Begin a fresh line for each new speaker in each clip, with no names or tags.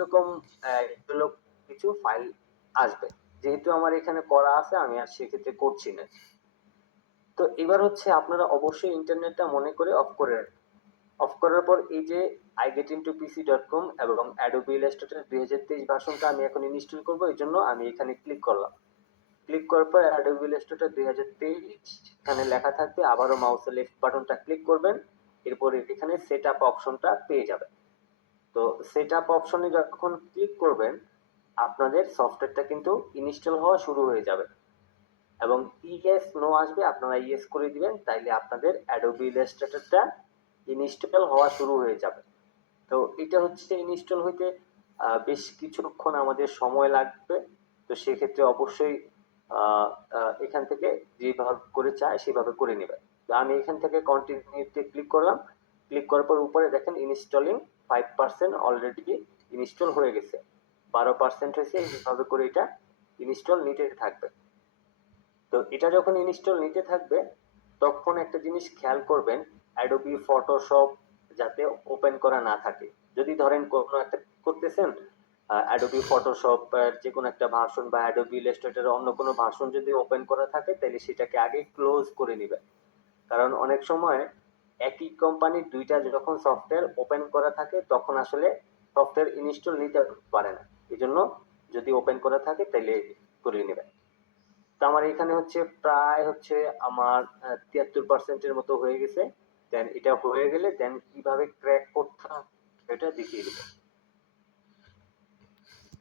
এরকম কিছু ফাইল আসবে। যেহেতু আমার এখানে করা আছে, আমি আর সেক্ষেত্রে করছি না। তো এবার হচ্ছে আপনারা অবশ্যই ইন্টারনেটটা মনে করে অফ করে অফ করার পর এই যে I get into PC dot com এবং অ্যাডোবি ইলাস্ট্রেটর দুই হাজার তেইশ ভার্সনটা আমি এখন ইনস্টল করব, এই জন্য আমি এখানে ক্লিক করলাম। ক্লিক করার পর অ্যাডোবি ইলাস্ট্রেটর দুই হাজার তেইশ এখানে লেখা থাকবে, আবারও মাউসের লেফট বাটনটা ক্লিক করবেন, এরপরে এখানে সেট আপ অপশনটা পেয়ে যাবেন। তো সেট আপ অপশনে যখন ক্লিক করবেন, আপনাদের সফটওয়্যারটা কিন্তু ইনস্টল হওয়া শুরু হয়ে যাবে। এবং ইএস নো আসবে, আপনারা ইএস করে দিবেন, তাইলে আপনাদের অ্যাডোবি ইলাস্ট্রেটরটা ইনস্টল হওয়া শুরু হয়ে যাবে। তো এটা হচ্ছে ইনস্টল হইতে বেশ কিছুক্ষণ আমাদের সময় লাগবে। তো সেক্ষেত্রে অবশ্যই এখান থেকে যেভাবে করে চায়, সেভাবে করে নেবে তো আমি এখান থেকে কন্টিনিউতে ক্লিক করলাম। ক্লিক করার পর উপরে দেখেন installing five percent already install হয়ে গেছে। বারো পার্সেন্ট হয়েছে, এইভাবে করে এটা ইনস্টল নিতে থাকবে। তো এটা যখন ইনস্টল নিতে থাকবে, তখন একটা জিনিস খেয়াল করবেন অ্যাডোবি ফটোশপ যাতে ওপেন করা না থাকে। যদি ধরেন কোনো একটা করতেছেন অ্যাডোবি ফটোশপ যে কোনো একটা ভার্সন বা অ্যাডোবি ইলাস্ট্রেটর অন্য কোনো ভার্সন যদি ওপেন করা থাকে, তাহলে সেটাকে আগে ক্লোজ করে নেবেন। কারণ অনেক সময় একই কোম্পানির দুইটা যখন সফটওয়্যার ওপেন করা থাকে, তখন আসলে সফটওয়্যার ইনস্টল নিতে পারে না। এই জন্য যদি ওপেন করা থাকে তাহলে করে নেবেন। তো আমার এখানে হচ্ছে প্রায় হচ্ছে আমার তিয়াত্তর পার্সেন্টের মতো হয়ে গেছে। দেন এটা হয়ে গেলে দেন কীভাবে ক্র্যাক করতে সেটা দেখিয়ে দেবো।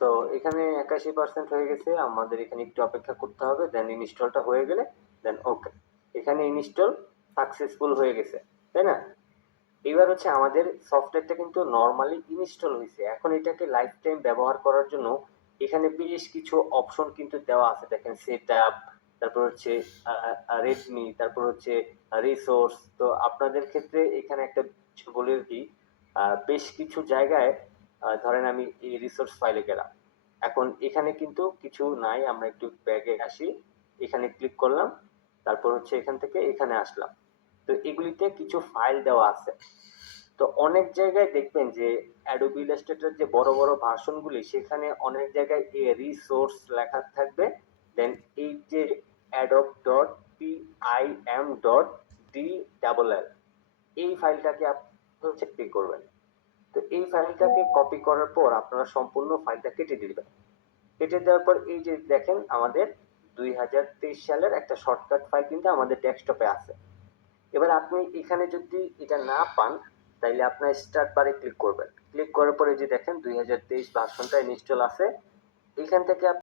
তো এখানে একাশি পার্সেন্ট হয়ে গেছে। আমাদের এখানে একটু অপেক্ষা করতে হবে। দেন ইনস্টলটা হয়ে গেলে দেন ওকে এখানে ইনস্টল সাকসেসফুল হয়ে গেছে। তাই না? এবার হচ্ছে আমাদের সফটওয়্যারটা কিন্তু নর্মালি ইনস্টল হয়েছে। এখন এটাকে লাইফ টাইম ব্যবহার করার জন্য এখানে বেশ কিছু অপশন কিন্তু দেওয়া আছে। দেখেন সেট আপ তারপর হচ্ছে রেডমি তারপর হচ্ছে রিসোর্স তো আপনাদের ক্ষেত্রে এখানে একটা বলে দিই বেশ কিছু জায়গায় ধরেন আমি এই রিসোর্স ফাইলে গেলাম। এখন এখানে কিন্তু কিছু নাই, আমরা একটু ব্যাগে আসি, এখানে ক্লিক করলাম, তারপর হচ্ছে এখান থেকে এখানে আসলাম। তো এগুলিতে কিছু ফাইল দেওয়া আছে। তো অনেক জায়গায় দেখবেন যে অ্যাডোবি ইলাস্ট্রেটর যে বড় বড় ভার্সনগুলি সেখানে অনেক জায়গায় এ রিসোর্স লেখা থাকবে। দেন এই যে Adobe dot P I M dot D double L এই ফাইলটাকে আপনি হচ্ছে চেক করবেন। তো এই ফাইলটাকে কপি করার পর আপনারা সম্পূর্ণ ফাইলটা কেটে দিবেন। কেটে দেওয়ার পর এই যে দেখেন, আমাদের দুই হাজার তেইশ সালের একটা শর্টকাট ফাইল কিন্তু আমাদের ডেস্কটপে আছে। এবার আপনি এখানে যদি এটা না পান, তাইলে আপনার স্টার্ট বারে ক্লিক করবেন। ক্লিক করার পরে যে দেখেন, দুই হাজার তেইশ ভার্সনটা ইনস্টল আছে। এখান থেকে